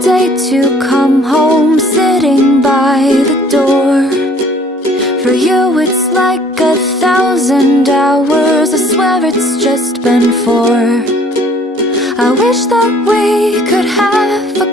day to come home, sitting by the door. For you it's like 1,000 hours, I swear it's just been 4. I wish that we could have a